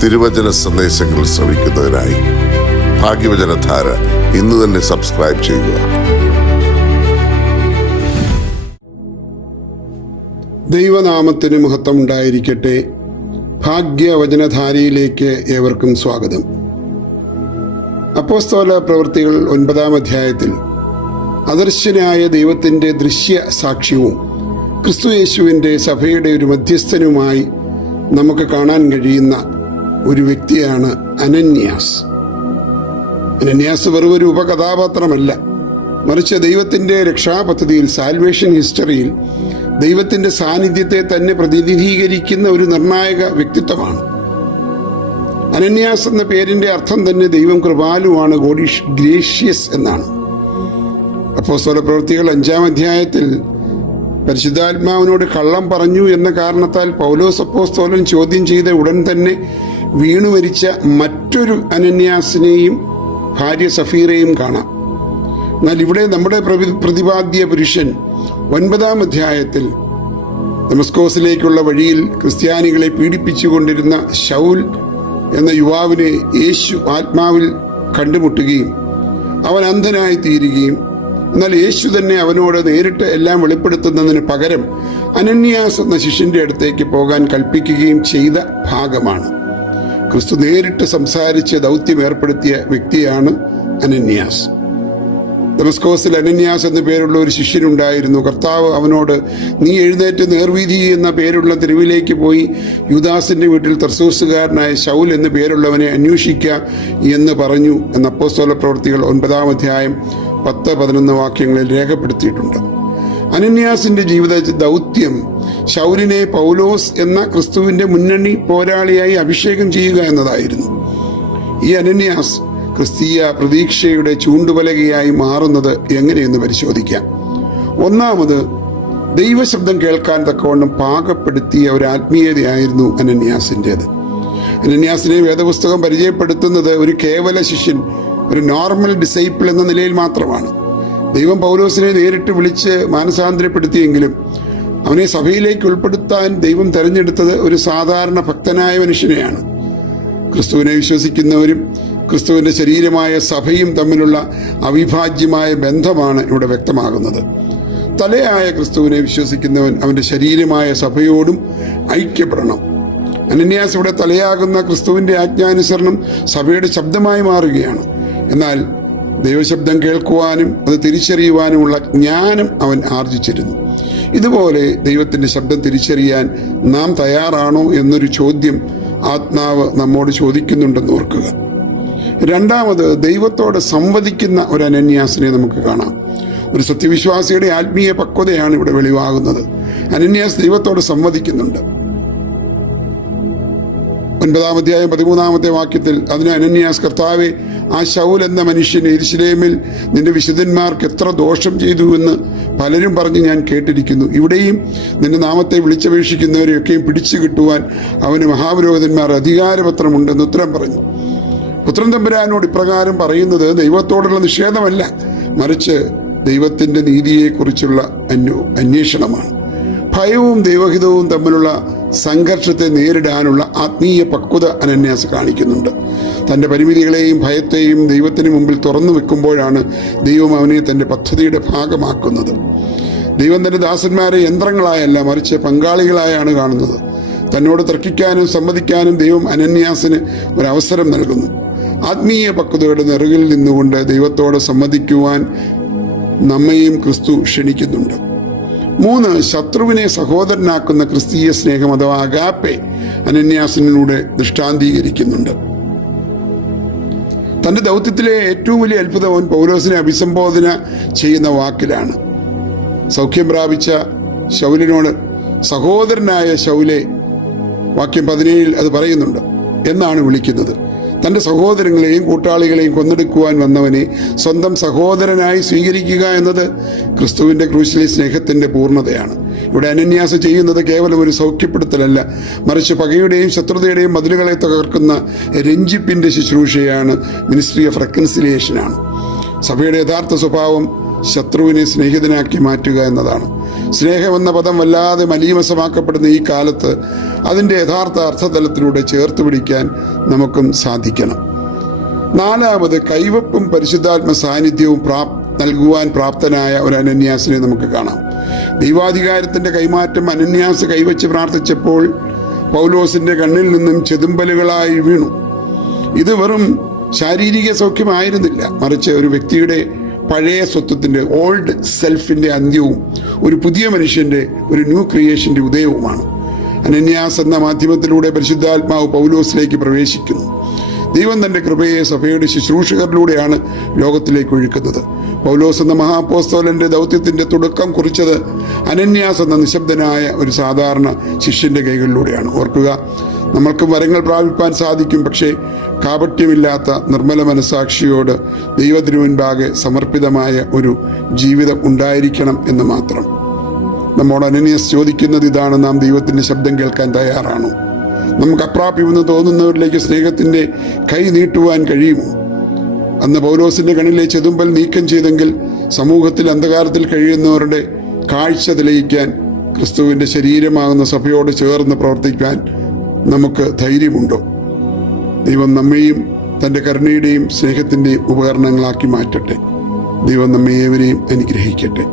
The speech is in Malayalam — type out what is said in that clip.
തിരുവചന സന്ദേശങ്ങൾ ശ്രവിക്കുന്നതിനായി ഭാഗ്യവചനധാര ഇന്ന് തന്നെ സബ്സ്ക്രൈബ് ചെയ്യുക. ദൈവനാമത്തിന് മഹത്വം ഉണ്ടായിരിക്കട്ടെ. ഭാഗ്യവചനധാരയിലേക്ക് ഏവർക്കും സ്വാഗതം. അപ്പോസ്തല പ്രവൃത്തികൾ 9-ാം അധ്യായത്തിൽ അദർശനായ ദൈവത്തിൻ്റെ ദൃശ്യ സാക്ഷ്യവും ക്രിസ്തുയേശുവിൻ്റെ സഭയുടെ ഒരു മധ്യസ്ഥനുമായി നമുക്ക് കാണാൻ കഴിയുന്ന ഒരു വ്യക്തിയാണ് അനന്യാസ്. അനന്യാസ് വെറും ഒരു ഉപകഥാപാത്രമല്ല, മറിച്ച് ദൈവത്തിൻ്റെ രക്ഷാപദ്ധതിയിൽ, സാൽവേഷൻ ഹിസ്റ്ററിയിൽ ദൈവത്തിൻ്റെ സാന്നിധ്യത്തെ തന്നെ പ്രതിനിധീകരിക്കുന്ന ഒരു നിർണായക വ്യക്തിത്വമാണ്. അനന്യാസ് എന്ന പേരിൻ്റെ അർത്ഥം തന്നെ ദൈവം കൃപാലുവാണ്, ഗോഡ് ഈസ് ഗ്രേഷ്യസ് എന്നാണ്. അപ്പോസ്തല പ്രവൃത്തികൾ 5-ാം അധ്യായത്തിൽ പരിശുദ്ധാത്മാവിനോട് കള്ളം പറഞ്ഞു എന്ന കാരണത്താൽ പൗലോസ് അപ്പോസ്തലൻ ചോദ്യം ചെയ്ത ഉടൻ തന്നെ വീണു മരിച്ച മറ്റൊരു അനന്യാസിനെയും ഭാര്യ സഫീറയും കാണാം. എന്നാൽ ഇവിടെ നമ്മുടെ പ്രതിപാദ്യ പുരുഷൻ 9-ാം അധ്യായത്തിൽ ദമസ്കോസിലേക്കുള്ള വഴിയിൽ ക്രിസ്ത്യാനികളെ പീഡിപ്പിച്ചുകൊണ്ടിരുന്ന ശൗൽ എന്ന യുവാവിനെ യേശു ആത്മാവിൽ കണ്ടുമുട്ടുകയും അവൻ അന്ധനായി തീരുകയും, എന്നാൽ യേശു തന്നെ അവനോട് നേരിട്ട് എല്ലാം വെളിപ്പെടുത്തുന്നതിന് പകരം അനന്യാസ് എന്ന ശിഷ്യന്റെ അടുത്തേക്ക് പോകാൻ കൽപ്പിക്കുകയും ചെയ്ത ഭാഗമാണ്. ക്രിസ്തു നേരിട്ട് സംസാരിച്ച് ദൗത്യം ഏർപ്പെടുത്തിയ വ്യക്തിയാണ് അനന്യാസ്. ദമസ്കോസിൽ അനന്യാസ് എന്ന പേരുള്ള ഒരു ശിഷ്യനുണ്ടായിരുന്നു. കർത്താവ് അവനോട്, നീ എഴുന്നേറ്റ് നേർവീഥി എന്ന പേരുള്ള തെരുവിലേക്ക് പോയി യൂദാസിന്റെ വീട്ടിൽ തർസൂസുകാരനായ ശൗൽ എന്ന പേരുള്ളവനെ അന്വേഷിക്കുക എന്ന് പറഞ്ഞു എന്ന അപ്പോസ്തല പ്രവൃത്തികൾ 9-ാം അധ്യായം 10-11 വാക്യങ്ങളിൽ രേഖപ്പെടുത്തിയിട്ടുണ്ട്. അനന്യാസിന്റെ ജീവിത ദൗത്യം ശൗലിനെ പൗലോസ് എന്ന ക്രിസ്തുവിന്റെ മുന്നണി പോരാളിയായി അഭിഷേകം ചെയ്യുക എന്നതായിരുന്നു. ഈ അനന്യാസ് ക്രിസ്തീയ പ്രതീക്ഷയുടെ ചൂണ്ടുപലകയായി മാറുന്നത് എങ്ങനെയെന്ന് പരിശോധിക്കാം. ഒന്നാമത്, ദൈവശബ്ദം കേൾക്കാൻ തക്കവണ്ണം പാകപ്പെടുത്തിയ ഒരു ആത്മീയതയായിരുന്നു അനന്യാസിൻ്റേത്. അനന്യാസിനെ വേദപുസ്തകം പരിചയപ്പെടുത്തുന്നത് ഒരു കേവല ശിഷ്യൻ, ഒരു നോർമൽ ഡിസൈപ്പിൾ എന്ന നിലയിൽ മാത്രമാണ്. ദൈവം പൗലോസിനെ നേരിട്ട് വിളിച്ച് മാനസാന്തരപ്പെടുത്തിയെങ്കിലും അവനെ സഭയിലേക്ക് ഉൾപ്പെടുത്താൻ ദൈവം തെരഞ്ഞെടുത്തത് ഒരു സാധാരണ ഭക്തനായ മനുഷ്യനെയാണ്. ക്രിസ്തുവിനെ വിശ്വസിക്കുന്നവരും ക്രിസ്തുവിൻ്റെ ശരീരമായ സഭയും തമ്മിലുള്ള അവിഭാജ്യമായ ബന്ധമാണ് ഇവിടെ വ്യക്തമാകുന്നത്. തലയായ ക്രിസ്തുവിനെ വിശ്വസിക്കുന്നവൻ അവൻ്റെ ശരീരമായ സഭയോടും ഐക്യപ്പെടണം. അനന്യാസ് ഇവിടെ തലയാകുന്ന ക്രിസ്തുവിൻ്റെ ആജ്ഞാനുസരണം സഭയുടെ ശബ്ദമായി മാറുകയാണ്. എന്നാൽ ദൈവശബ്ദം കേൾക്കുവാനും അത് തിരിച്ചറിയുവാനുമുള്ള ജ്ഞാനം അവൻ ആർജിച്ചിരുന്നു. ഇതുപോലെ ദൈവത്തിൻ്റെ ശബ്ദം തിരിച്ചറിയാൻ നാം തയ്യാറാണോ എന്നൊരു ചോദ്യം ആത്മാവ് നമ്മോട് ചോദിക്കുന്നുണ്ടെന്ന് ഓർക്കുക. രണ്ടാമത്, ദൈവത്തോട് സംവദിക്കുന്ന ഒരു അനന്യാസിനെ നമുക്ക് കാണാം. ഒരു സത്യവിശ്വാസിയുടെ ആത്മീയ പക്വതയാണ് ഇവിടെ വെളിവാകുന്നത്. അനന്യാസ് ദൈവത്തോട് സംവദിക്കുന്നുണ്ട്. 9-ാം അധ്യായം 13-ാമത്തെ വാക്യത്തിൽ അതിന് അനന്യാസ്, കർത്താവേ, ആ ശൗൽ എന്ന മനുഷ്യൻ യെരൂശലേമിൽ നിന്റെ വിശുദ്ധന്മാർക്ക് എത്ര ദോഷം ചെയ്തു എന്ന് പലരും പറഞ്ഞ് ഞാൻ കേട്ടിരിക്കുന്നു. ഇവിടെയും നിന്റെ നാമത്തെ വിളിച്ചപേക്ഷിക്കുന്നവരെയൊക്കെയും പിടിച്ചു കിട്ടുവാൻ അവന് മഹാപുരോഹിതന്മാർ അധികാരപത്രമുണ്ടെന്ന് ഉത്തരം പറഞ്ഞു. പുത്രൻ തമ്പുരാനോട് ഇപ്രകാരം പറയുന്നത് ദൈവത്തോടുള്ള നിഷേധമല്ല, മറിച്ച് ദൈവത്തിൻ്റെ നീതിയെക്കുറിച്ചുള്ള അന്വേഷണമാണ്. ഭയവും ദൈവഹിതവും തമ്മിലുള്ള സംഘർഷത്തെ നേരിടാനുള്ള ആത്മീയ പക്വത അനന്യാസ് കാണിക്കുന്നുണ്ട്. തൻ്റെ പരിമിതികളെയും ഭയത്തെയും ദൈവത്തിന് മുമ്പിൽ തുറന്നു വെക്കുമ്പോഴാണ് ദൈവം അവനെ തൻ്റെ പദ്ധതിയുടെ ഭാഗമാക്കുന്നത്. ദൈവം തൻ്റെ ദാസന്മാരെ യന്ത്രങ്ങളായല്ല, മറിച്ച് പങ്കാളികളായാണ് കാണുന്നത്. തന്നോട് തർക്കിക്കാനും സമ്മതിക്കാനും ദൈവം അനന്യാസിന് ഒരവസരം നൽകുന്നു. ആത്മീയ പക്വതയുടെ നെറുകിൽ നിന്നുകൊണ്ട് ദൈവത്തോട് സമ്മതിക്കുവാൻ നമ്മയും ക്രിസ്തു ക്ഷണിക്കുന്നുണ്ട്. 3, ശത്രുവിനെ സഹോദരനാക്കുന്ന ക്രിസ്തീയ സ്നേഹം അഥവാ അഗാപ്പെ അനന്യാസിനിലൂടെ ദൃഷ്ടാന്തീകരിക്കുന്നുണ്ട്. തൻ്റെ ദൗത്യത്തിലെ ഏറ്റവും വലിയ അത്ഭുതം അവൻ പൗലോസിനെ അഭിസംബോധന ചെയ്യുന്ന വാക്കിലാണ്. സൗഖ്യം പ്രാപിച്ച ശൗലിനോട്, സഹോദരനായ ശൗലെ, വാക്യം 17 അത് പറയുന്നുണ്ട്, എന്നാണ് വിളിക്കുന്നത്. തൻ്റെ സഹോദരങ്ങളെയും കൂട്ടാളികളെയും കൊന്നെടുക്കുവാൻ വന്നവനെ സ്വന്തം സഹോദരനായി സ്വീകരിക്കുക എന്നത് ക്രിസ്തുവിൻ്റെ ക്രൂശിലെ സ്നേഹത്തിൻ്റെ പൂർണ്ണതയാണ്. ഇവിടെ അനന്യാസ് ചെയ്യുന്നത് കേവലം ഒരു സൗഖ്യപ്പെടുത്തലല്ല, മറിച്ച് പകയുടെയും ശത്രുതയുടെയും മതിലുകളെ തകർക്കുന്ന രഞ്ജിപ്പിൻ്റെ ശുശ്രൂഷയാണ്, മിനിസ്ട്രി ഓഫ് റെക്കൺസിലിയേഷനാണ്. സഭയുടെ യഥാർത്ഥ സ്വഭാവം ശത്രുവിനെ സ്നേഹിതനാക്കി മാറ്റുക എന്നതാണ്. സ്നേഹമെന്ന പദം വല്ലാതെ മലീമസമാക്കപ്പെടുന്ന ഈ കാലത്ത് അതിൻ്റെ യഥാർത്ഥ അർത്ഥതലത്തിലൂടെ ചേർത്ത് പിടിക്കാൻ നമുക്കും സാധിക്കണം. നാലാമത്, കൈവപ്പും പരിശുദ്ധാത്മ സാന്നിധ്യവും നൽകുവാൻ പ്രാപ്തനായ ഒരു അനന്യാസിനെ നമുക്ക് കാണാം. ദൈവാധികാരത്തിൻ്റെ കൈമാറ്റം അനന്യാസ് കൈവച്ച് പ്രാർത്ഥിച്ചപ്പോൾ പൗലോസിൻ്റെ കണ്ണിൽ നിന്നും ചെതുമ്പലുകളായി വീണു. ഇത് വെറും ശാരീരിക സൗഖ്യമായിരുന്നില്ല, മറിച്ച് ഒരു വ്യക്തിയുടെ പഴയ സ്വത്വത്തിൻ്റെ ഓൾഡ് സെൽഫിൻ്റെ അന്ത്യവും ഒരു പുതിയ മനുഷ്യൻ്റെ, ഒരു ന്യൂ ക്രിയേഷൻ്റെ ഉദയവുമാണ്. അനന്യാസ് എന്ന മാധ്യമത്തിലൂടെ പരിശുദ്ധാത്മാവ് പൗലോസിലേക്ക് പ്രവേശിക്കുന്നു. ദൈവം തൻ്റെ കൃപയെ സഭയുടെ ശുശ്രൂഷകരിലൂടെയാണ് ലോകത്തിലേക്ക് ഒഴുക്കുന്നത്. പൗലോസ് എന്ന മഹാഅപ്പോസ്തലന്റെ ദൗത്യത്തിൻ്റെ തുടക്കം കുറിച്ചത് അനന്യാസ് എന്ന നിശബ്ദനായ ഒരു സാധാരണ ശിഷ്യന്റെ കൈകളിലൂടെയാണ്. ഓർക്കുക, നമ്മൾക്കും വരങ്ങൾ പ്രാപിപ്പാൻ സാധിക്കും, പക്ഷേ കാപട്യമില്ലാത്ത നിർമ്മല മനസാക്ഷിയോട് ദൈവത്തിനു മുൻപാകെ സമർപ്പിതമായ ഒരു ജീവിതം ഉണ്ടായിരിക്കണം എന്ന് മാത്രം. നമ്മോട് അനന്യാസ് ചോദിക്കുന്നത് ഇതാണ്: നാം ദൈവത്തിൻ്റെ ശബ്ദം കേൾക്കാൻ തയ്യാറാണോ? നമുക്ക് അപ്രാപ്യമെന്ന് തോന്നുന്നവരിലേക്ക് സ്നേഹത്തിൻ്റെ കൈ നീട്ടുവാൻ കഴിയുമോ? അന്ന് പൗലോസിന്റെ കണ്ണിലെ ചെതുമ്പൽ നീക്കം ചെയ്തെങ്കിൽ സമൂഹത്തിൽ അന്ധകാരത്തിൽ കഴിയുന്നവരുടെ കാഴ്ച തെളിയിക്കാൻ ക്രിസ്തുവിൻ്റെ ശരീരമാകുന്ന സഭയോട് ചേർന്ന് പ്രവർത്തിക്കാൻ നമുക്ക് ധൈര്യമുണ്ടോ? ദൈവം നമ്മെയും തൻ്റെ കരുണയുടെയും സ്നേഹത്തിൻ്റെയും ഉപകരണങ്ങളാക്കി മാറ്റട്ടെ. ദൈവം നമ്മെ ഏവരെയും അനുഗ്രഹിക്കട്ടെ.